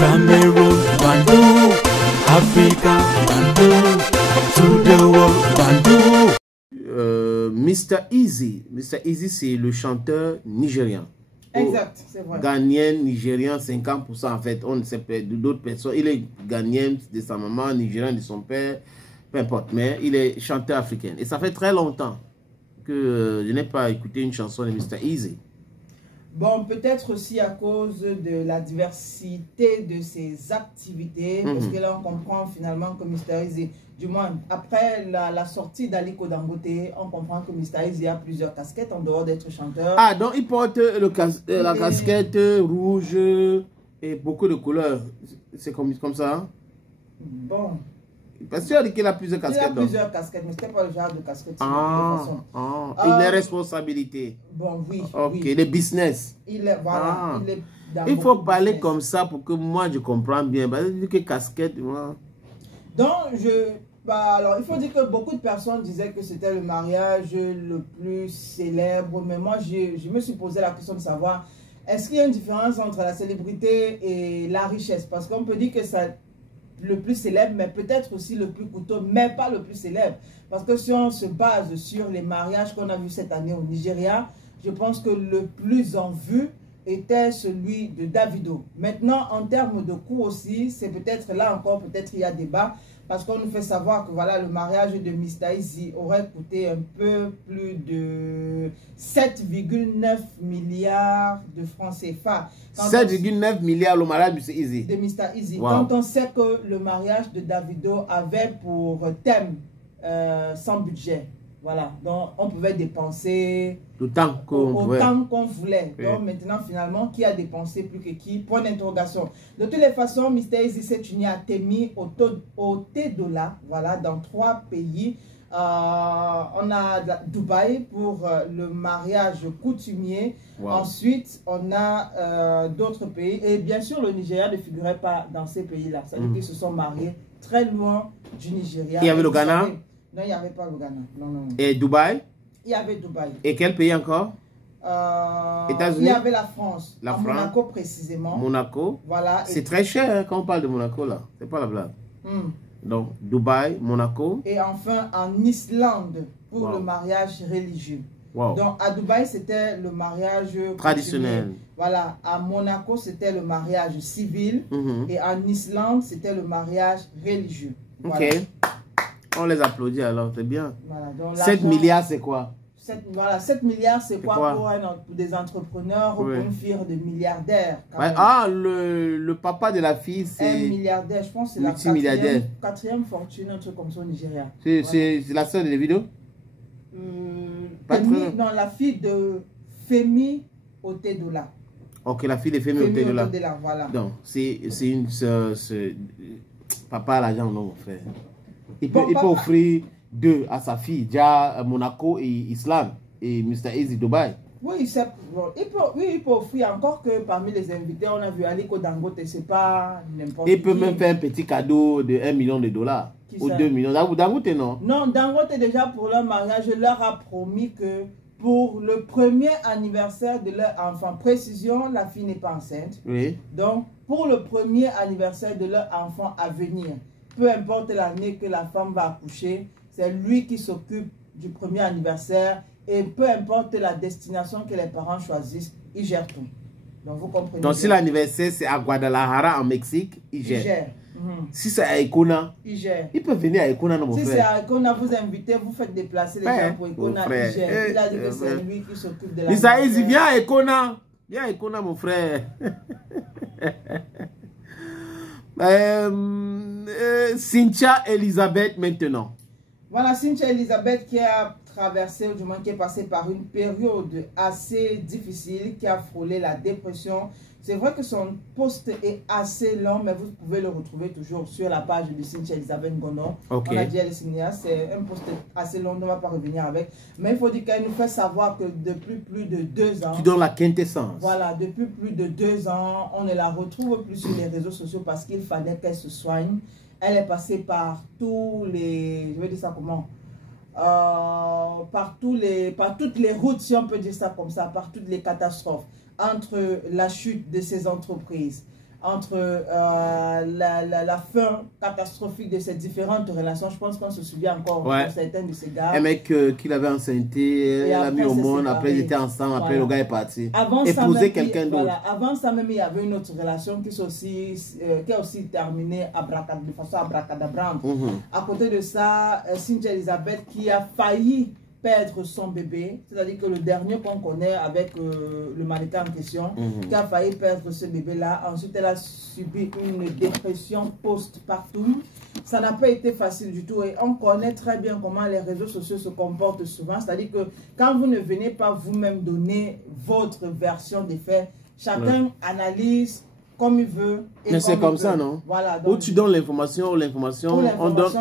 Cameroon, Bandung, Africa, Bandung, to the world, Bandung. Mr. Easy. Mr. Easy, c'est le chanteur nigérien. Exact, c'est vrai. Ghanéen, nigérien, 50% en fait. On ne sait pas d'autres personnes. Il est ghanéen de sa maman, nigérien de son père, peu importe. Mais il est chanteur africain. Et ça fait très longtemps que je n'ai pas écouté une chanson de Mr. Easy. Bon, peut-être aussi à cause de la diversité de ses activités, parce que là, on comprend finalement que Mr. Easy, du moins, après la sortie d'Aliko Dangote, on comprend que Mr. Easy a plusieurs casquettes en dehors d'être chanteur. Ah, donc il porte la casquette rouge et beaucoup de couleurs. C'est comme ça, hein? Bon. Parce qu'il a dit qu'il a plusieurs casquettes. Il a plusieurs casquettes, mais ce n'était pas le genre de casquette. De façon. Et les responsabilités. Bon, oui. Ok, oui. Les business. Voilà, il faut parler comme ça pour que moi je comprenne bien. Parce que casquette, moi. Donc, alors, il faut dire que beaucoup de personnes disaient que c'était le mariage le plus célèbre. Mais moi, je me suis posé la question de savoir, est-ce qu'il y a une différence entre la célébrité et la richesse? Parce qu'on peut dire que ça... le plus célèbre, mais peut-être aussi le plus coûteux, mais pas le plus célèbre. Parce que si on se base sur les mariages qu'on a vus cette année au Nigeria, je pense que le plus en vue était celui de Davido. Maintenant, en termes de coût aussi, c'est peut-être là encore, peut-être il y a débat, parce qu'on nous fait savoir que voilà, le mariage de Mr. Easy aurait coûté un peu plus de 7,9 milliards de francs CFA. 7,9 milliards le mariage de Mr. Easy. De Mr. Easy. Wow. Quand on sait que le mariage de Davido avait pour thème sans budget. Voilà, donc on pouvait dépenser autant qu'on voulait. Oui. Donc maintenant, finalement, qui a dépensé plus que qui? Point d'interrogation. De toutes les façons, Mr. Easy s'est uni à Temi au T-Dollar, voilà, dans 3 pays. On a Dubaï pour le mariage coutumier. Wow. Ensuite, on a d'autres pays. Et bien sûr, le Nigeria ne figurait pas dans ces pays-là. Ça veut dire qu'ils se sont mariés très loin du Nigeria. Il y avait le Ghana? Non, il n'y avait pas le Ghana. Non, non, non. Et Dubaï? Il y avait Dubaï. Et quel pays encore? États-Unis? Il y avait la France. La France? Monaco précisément. Monaco? Voilà. C'est très cher hein, quand on parle de Monaco là. C'est pas la blague. Donc, Dubaï, Monaco. Et enfin, en Islande, pour le mariage religieux. Wow. Donc, à Dubaï, c'était le mariage traditionnel. Coutumier. Voilà. À Monaco, c'était le mariage civil. Et en Islande, c'était le mariage religieux. Voilà. Ok. On les applaudit alors, c'est bien. Voilà. Donc, 7 milliards, c'est quoi? 7 milliards, c'est quoi pour des entrepreneurs ou pour une firme de milliardaires? Ouais. Ah, le papa de la fille, c'est... Un milliardaire, je pense que c'est la quatrième fortune, un truc comme ça au Nigeria. C'est la sœur de Davido? Non, la fille de Femi Otedola. Ok, la fille de Femi Otedola. Voilà. Donc, c'est une sœur... Papa a l'argent, non, mon frère. Il peut offrir 2 à sa fille, déjà Monaco et Islande, et Mr. Easy Dubaï. Oui, il peut offrir, encore que parmi les invités, on a vu Aliko Dangote, c'est pas n'importe qui. Il peut même faire un petit cadeau de 1 million de dollars. Ou 2 millions. Dangote, non? Non, Dangote, déjà pour leur mariage, leur a promis que pour le premier anniversaire de leur enfant, précision, la fille n'est pas enceinte. Oui. Donc, pour le premier anniversaire de leur enfant à venir, peu importe l'année que la femme va accoucher, c'est lui qui s'occupe du premier anniversaire et peu importe la destination que les parents choisissent, il gère tout. Donc vous comprenez. Donc si l'anniversaire c'est à Guadalajara en Mexique, il gère. Si c'est à Econa, il gère. Il peut venir à Econa, non, mon frère. Si c'est à Econa, vous invitez, vous faites déplacer les gens pour Econa, il gère. Il a dit que c'est lui qui s'occupe de la... Isaïe, viens à Econa. Viens à Econa, mon frère. Cynthia Elisabeth maintenant. Voilà, Cynthia Elisabeth qui a traversé, ou du moins qui est passée par une période assez difficile, qui a frôlé la dépression. C'est vrai que son post est assez long, mais vous pouvez le retrouver toujours sur la page de Cynthia Elisabeth Ngono. Okay. On a dit elle est cinéaste, c'est un post assez long, on ne va pas revenir avec. Mais il faut dire qu'elle nous fait savoir que depuis plus de 2 ans... Tu donnes la quintessence. Voilà, depuis plus de 2 ans, on ne la retrouve plus sur les réseaux sociaux parce qu'il fallait qu'elle se soigne. Elle est passée par tous les... Je vais dire ça comment? Par toutes les routes, si on peut dire ça comme ça, par toutes les catastrophes. Entre la chute de ces entreprises, entre la fin catastrophique de ces différentes relations. Je pense qu'on se souvient encore de certains de ces gars. Un mec qui l'avait enceinté, elle l'a mis au monde, après ils étaient ensemble, après le gars est parti. Épouser quelqu'un d'autre. Voilà. Avant ça même, il y avait une autre relation qui a aussi terminé de façon abracadabrante. À côté de ça, Cynthia Elizabeth qui a failli perdre son bébé, c'est-à-dire que le dernier qu'on connaît avec le mannequin en question, qui a failli perdre ce bébé-là. Ensuite, elle a subi une dépression post-partum. Ça n'a pas été facile du tout et on connaît très bien comment les réseaux sociaux se comportent souvent. C'est-à-dire que quand vous ne venez pas vous-même donner votre version des faits, chacun analyse comme il veut. Mais c'est comme ça, non? Voilà. Donc, où tu donnes l'information, l'information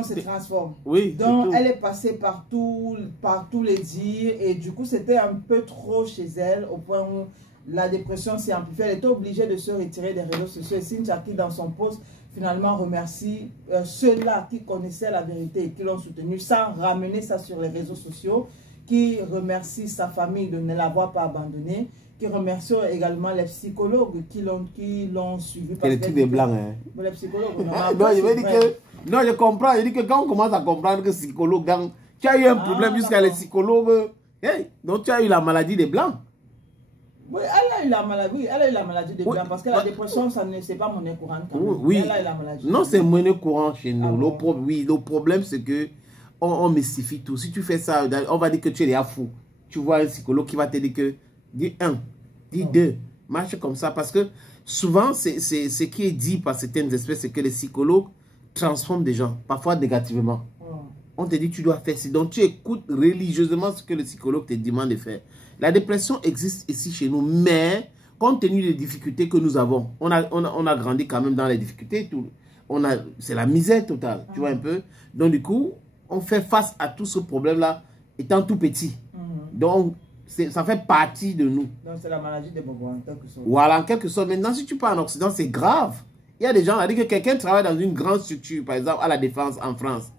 se transforme. Oui. Donc, elle est passée par tous les dires et du coup, c'était un peu trop chez elle au point où la dépression s'est amplifiée. Elle était obligée de se retirer des réseaux sociaux. Et Cynthia qui, dans son post, finalement remercie ceux-là qui connaissaient la vérité et qui l'ont soutenue sans ramener ça sur les réseaux sociaux, qui remercie sa famille de ne l'avoir pas abandonnée, qui remercie également les psychologues qui l'ont suivi. C'est le truc des blancs, hein. Les psychologues, non, je comprends. Je dis que quand on commence à comprendre que psychologue, tu as eu un problème jusqu'à les psychologues. Hey, donc tu as eu la maladie des blancs. Oui, elle a eu la maladie des blancs parce que la dépression, c'est pas monnaie courante. Oui. Elle a eu la maladie. Non, c'est monnaie courante chez nous. Le problème, c'est que on mystifie tout. Si tu fais ça, on va dire que tu es déjà fou. Tu vois un psychologue qui va te dire que dis 1, dis 2, marche comme ça. Parce que souvent, c'est ce qui est dit par certaines espèces, c'est que les psychologues transforment des gens, parfois négativement. On te dit tu dois faire ci. Donc tu écoutes religieusement ce que le psychologue te demande de faire. La dépression existe ici chez nous, mais compte tenu des difficultés que nous avons, on a grandi quand même dans les difficultés. C'est la misère totale, tu vois un peu. Donc du coup, on fait face à tout ce problème-là étant tout petit. Donc, ça fait partie de nous. Donc, c'est la maladie des bobos en quelque sorte. Voilà, en quelque sorte. Maintenant, si tu pars en Occident, c'est grave. Il y a des gens, on a dit que quelqu'un travaille dans une grande structure, par exemple, à la Défense, en France.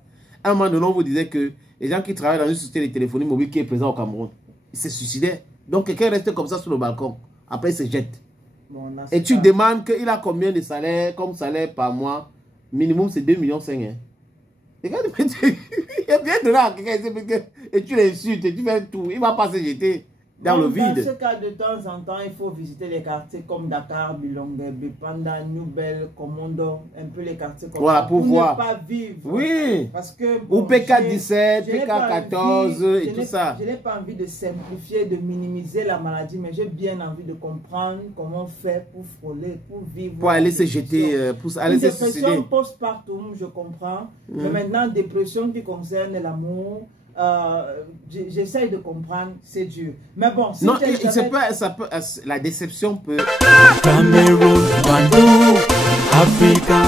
À un moment donné, on vous disait que les gens qui travaillent dans une société de téléphonie mobile qui est présente au Cameroun, ils se suicidaient. Donc, quelqu'un reste comme ça sur le balcon. Après, il se jette. Bon, et tu demandes qu'il a combien de salaire, comme salaire par mois. Minimum, c'est 2,5 millions. Hein. Regarde, il a bien donné à quelqu'un et tu l'insultes, et tu fais tout. Il ne va pas se jeter dans le vide. Dans ce cas, de temps en temps, il faut visiter les quartiers comme Dakar, Bilongé, Bipanda, Nouvelle, Comondo, un peu les quartiers comme voilà, pour voir. Ne pas vivre. Oui. Parce que, bon, ou PK17, PK14 et tout ça. Je n'ai pas envie de simplifier, de minimiser la maladie, mais j'ai bien envie de comprendre comment on fait pour frôler, pour vivre. Pour aller se jeter, pour aller se suicider. Dépression post-partum, je comprends. Mais maintenant, dépression qui concerne l'amour, j'essaye de comprendre, c'est dur. Mais bon, si non, la déception peut. Cameroun, Bandou, Africa,